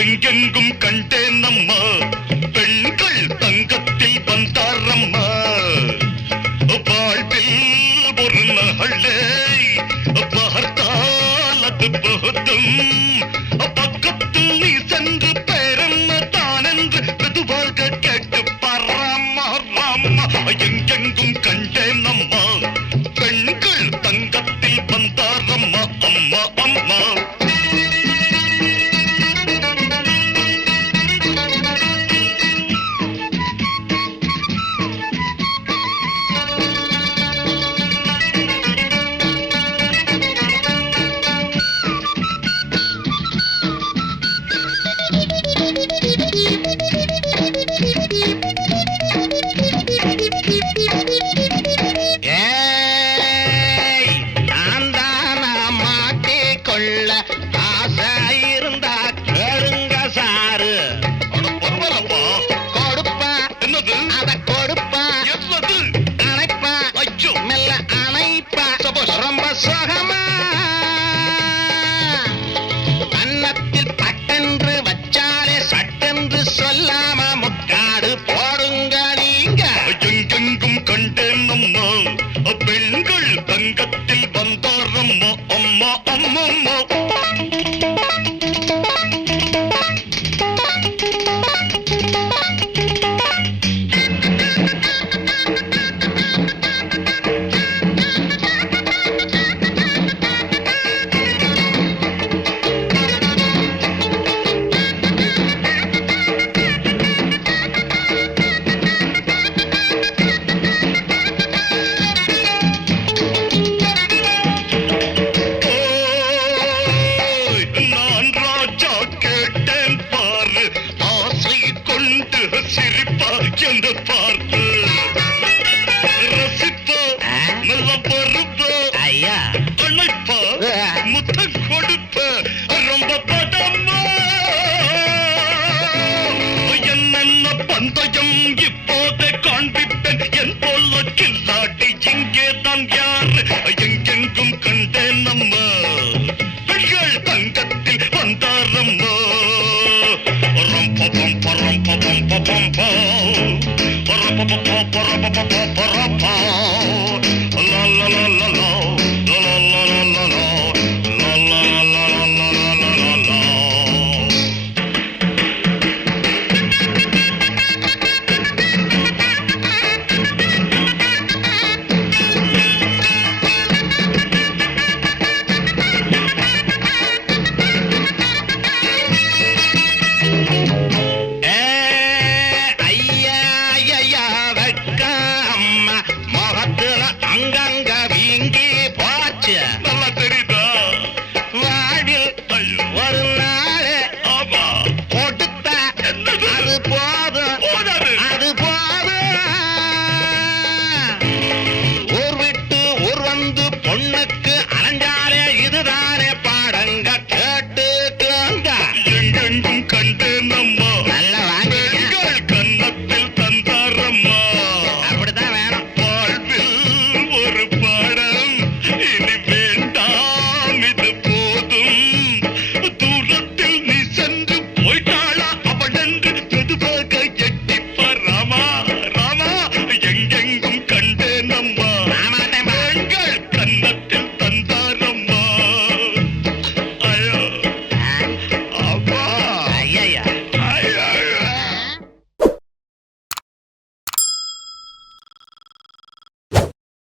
எங்கெங்கும் கண்டேன் அம்மா பெண்கள் தங்கத்தில் வந்தாரம்மா வாழ்வில் ஒரு நாளே பார்த்தால் அது போதும் பக்கத்தில் நீ சென்று பேரன்ன தான் என்று மெதுவாக கேட்டு பாராமா ராமா எங்கெங்கும் கண்டேன் அம்மா பெண்கள் தங்கத்தில் வந்தாரம்மா அம்மா அம்மா கன்னத்தில் பட்டென்று வச்சாலே சட்டென்று சொல்லாம முக்காடு போடுங்க நீங்க எங்கெங்கும் கண்டேன் அம்மா பெண்கள் தங்கத்தில் வந்தாரம்மா அம்மா அம்மம்மா என்று பார்த்து ரசிப்பா நல்ல பொறுப்பா ஐயா அழைப்பா முத்தம் கொடுப்ப ரொம்ப படமா என்னென்ன பந்தயம் இப்போதே காண்பிப்பேன் என் போல கில்லாடி இங்கே தான் யாரு எங்கெங்கும் கண்டேன் அம்மா பெண்கள் தங்கத்தில் வந்தாரம்மா